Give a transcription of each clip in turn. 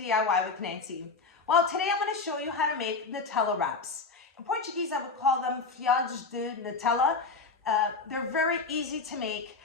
DIY with Nancy. Well, today I'm going to show you how to make Nutella wraps. In Portuguese, I would call them Folhados de Nutella. They're very easy to make.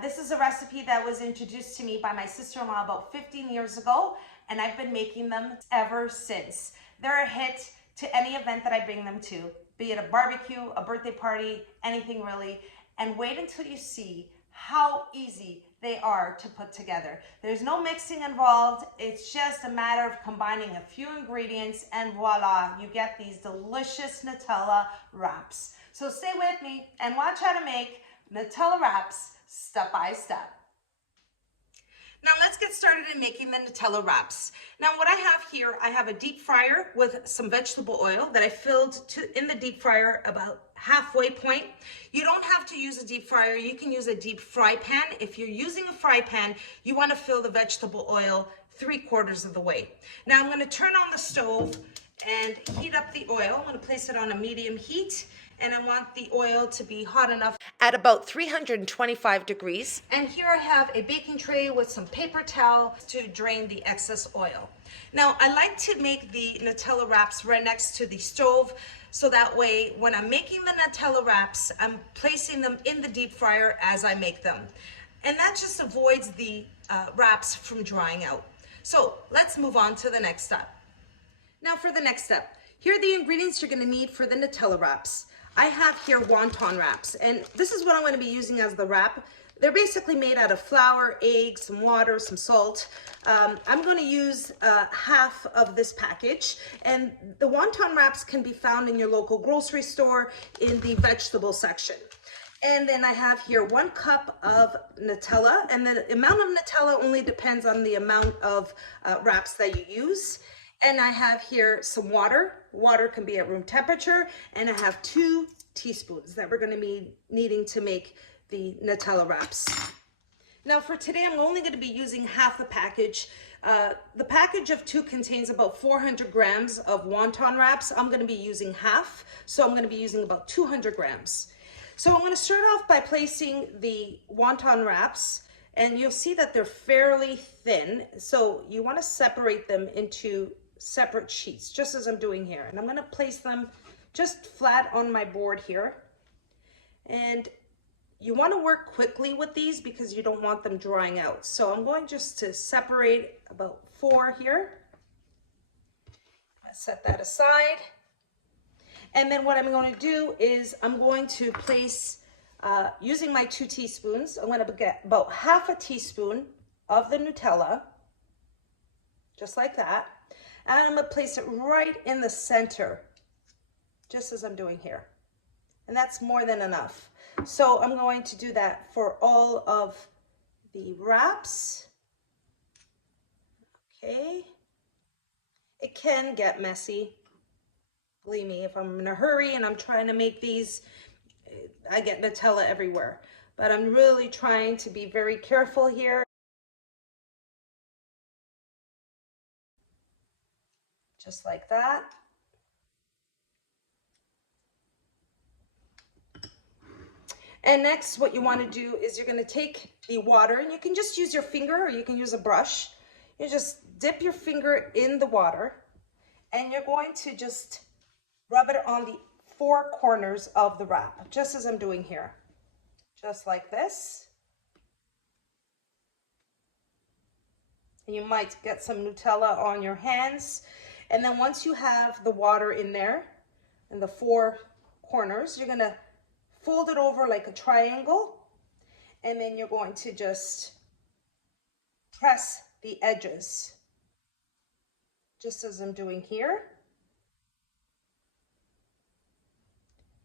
This is a recipe that was introduced to me by my sister-in-law about 15 years ago, and I've been making them ever since. They're a hit to any event that I bring them to, be it a barbecue, a birthday party, anything really. And wait until you see how easy they are to put together. There's no mixing involved. It's just a matter of combining a few ingredients and voila, you get these delicious Nutella wraps. So stay with me and watch how to make Nutella wraps step by step. Now let's get started in making the Nutella wraps. Now what I have here, I have a deep fryer with some vegetable oil that I filled in the deep fryer about halfway point. You don't have to use a deep fryer, you can use a deep fry pan. If you're using a fry pan, you want to fill the vegetable oil 3/4 of the way. Now I'm going to turn on the stove and heat up the oil. I'm going to place it on a medium heat, and I want the oil to be hot enough at about 325 degrees. And here I have a baking tray with some paper towel to drain the excess oil. Now I like to make the Nutella wraps right next to the stove, so that way when I'm making the Nutella wraps, I'm placing them in the deep fryer as I make them. And that just avoids the wraps from drying out. So let's move on to the next step. Now for the next step, here are the ingredients you're gonna need for the Nutella wraps. I have here wonton wraps, and this is what I'm going to be using as the wrap. They're basically made out of flour, eggs, some water, some salt. I'm going to use half of this package, and the wonton wraps can be found in your local grocery store in the vegetable section. And then I have here 1 cup of Nutella, and the amount of Nutella only depends on the amount of wraps that you use. And I have here some water. Water can be at room temperature. And I have 2 teaspoons that we're going to be needing to make the Nutella wraps. Now for today, I'm only going to be using half the package. The package of 2 contains about 400 grams of wonton wraps. I'm going to be using half, so I'm going to be using about 200 grams. So I'm going to start off by placing the wonton wraps, and you'll see that they're fairly thin. So you want to separate them into separate sheets, just as I'm doing here. And I'm going to place them just flat on my board here. And you want to work quickly with these because you don't want them drying out. So I'm going just to separate about 4 here. Set that aside. And then what I'm going to do is I'm going to place, using my 2 teaspoons, I'm going to get about half a teaspoon of the Nutella, just like that. And I'm going to place it right in the center, just as I'm doing here. And that's more than enough. So I'm going to do that for all of the wraps. Okay. It can get messy. Believe me, if I'm in a hurry and I'm trying to make these, I get Nutella everywhere. But I'm really trying to be very careful here. Just like that. And next, what you want to do is you're going to take the water, and you can just use your finger or you can use a brush. You just dip your finger in the water, and you're going to just rub it on the 4 corners of the wrap, just as I'm doing here. Just like this. And you might get some Nutella on your hands. And then once you have the water in there, in the 4 corners, you're going to fold it over like a triangle. And then you're going to just press the edges, just as I'm doing here.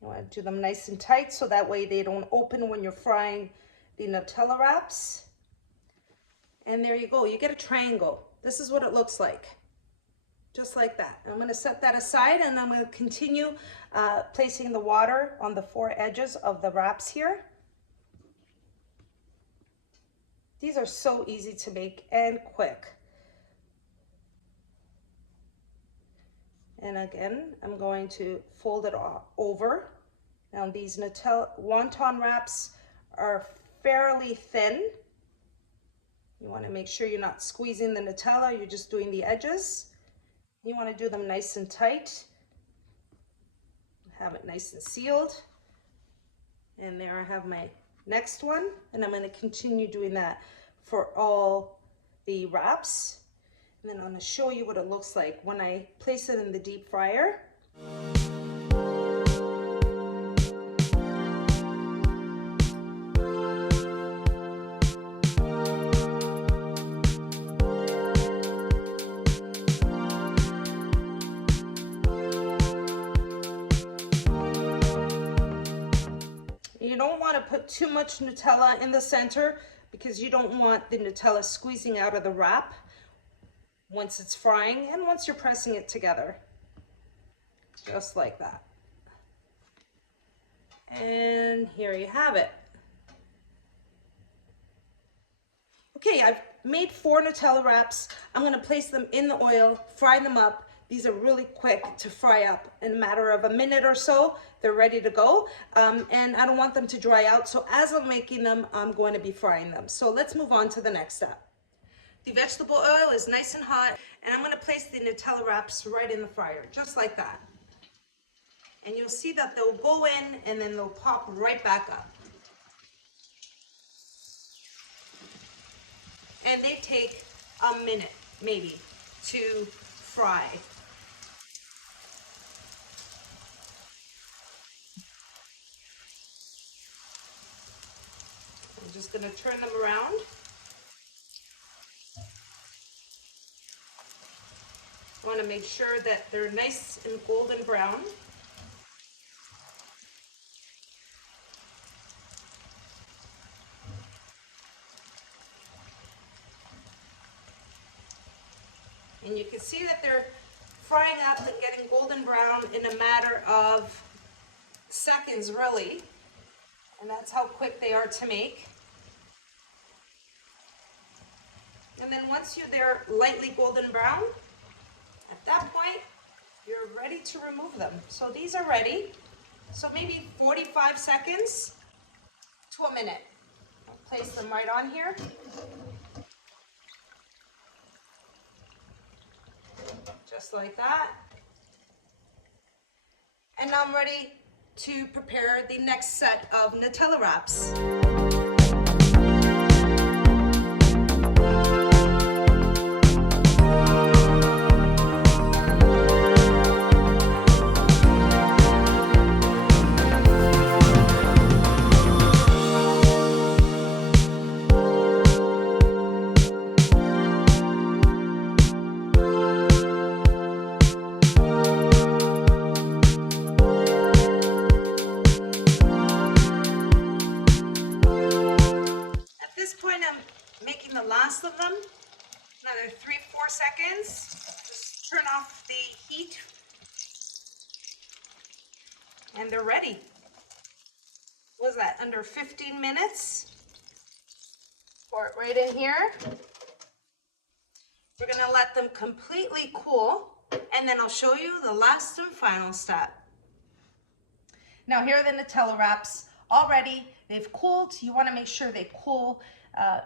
You want to do them nice and tight so that way they don't open when you're frying the Nutella wraps. And there you go, you get a triangle. This is what it looks like. Just like that. I'm going to set that aside, and I'm going to continue placing the water on the 4 edges of the wraps here. These are so easy to make and quick. And again, I'm going to fold it all over. Now these Nutella wonton wraps are fairly thin. You want to make sure you're not squeezing the Nutella, you're just doing the edges. You want to do them nice and tight. Have it nice and sealed. And there I have my next one, and I'm going to continue doing that for all the wraps. And then I'm going to show you what it looks like when I place it in the deep fryer. You don't want to put too much Nutella in the center because you don't want the Nutella squeezing out of the wrap once it's frying and once you're pressing it together. Just like that. And here you have it. Okay, I've made 4 Nutella wraps. I'm going to place them in the oil, fry them up. These are really quick to fry up. In a matter of a minute or so, they're ready to go. And I don't want them to dry out. So as I'm making them, I'm going to be frying them. So let's move on to the next step. The vegetable oil is nice and hot. And I'm going to place the Nutella wraps right in the fryer, just like that. And you'll see that they'll go in and then they'll pop right back up. And they take a minute, maybe, to fry. I'm just going to turn them around. I want to make sure that they're nice and golden brown. And you can see that they're frying up and getting golden brown in a matter of seconds, really. And that's how quick they are to make. And then once they're lightly golden brown, at that point, you're ready to remove them. So these are ready. So maybe 45 seconds to a minute. I'll place them right on here. Just like that. And now I'm ready to prepare the next set of Nutella wraps. The last of them, another 3-4 seconds. Just turn off the heat and they're ready. What was that, under 15 minutes? Pour it right in here. We're gonna let them completely cool and then I'll show you the last and final step. Now here are the Nutella wraps already. They've cooled. You want to make sure they cool.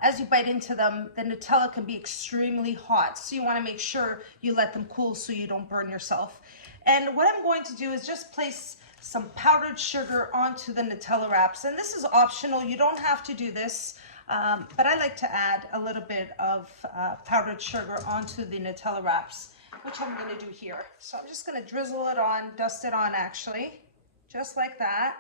As you bite into them, the Nutella can be extremely hot. So you want to make sure you let them cool so you don't burn yourself. And what I'm going to do is just place some powdered sugar onto the Nutella wraps. And this is optional. You don't have to do this. But I like to add a little bit of powdered sugar onto the Nutella wraps, which I'm going to do here. So I'm just going to drizzle it on, dust it on actually, just like that.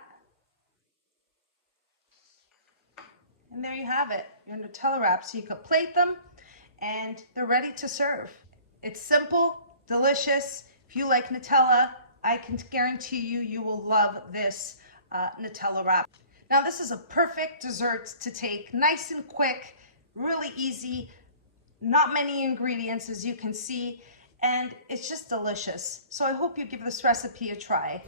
And there you have it, your Nutella wraps. You could plate them and they're ready to serve. It's simple, delicious. If you like Nutella, I can guarantee you, you will love this Nutella wrap. Now this is a perfect dessert to take, nice and quick, really easy, not many ingredients as you can see, and it's just delicious. So I hope you give this recipe a try.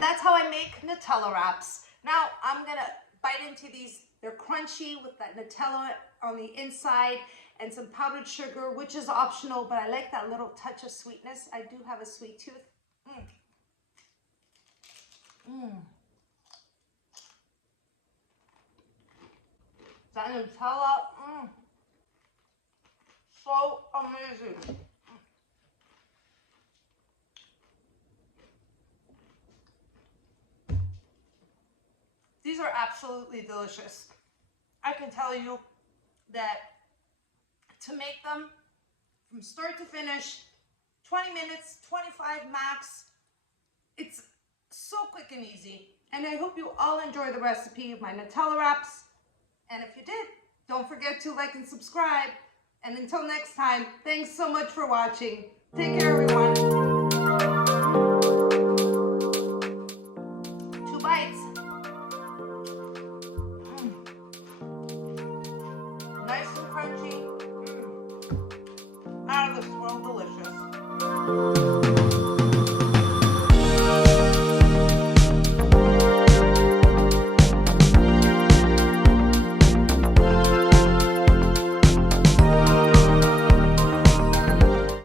That's how I make Nutella wraps. Now I'm gonna bite into these. They're crunchy with that Nutella on the inside and some powdered sugar, which is optional, but I like that little touch of sweetness. I do have a sweet tooth. That Nutella, so amazing. These are absolutely delicious. I can tell you that to make them from start to finish, 20 minutes, 25 max. It's so quick and easy. And I hope you all enjoy the recipe of my Nutella wraps. And if you did, don't forget to like and subscribe. And until next time, thanks so much for watching. Take care, everyone. 2 bites. Nice and crunchy. Out of this world delicious.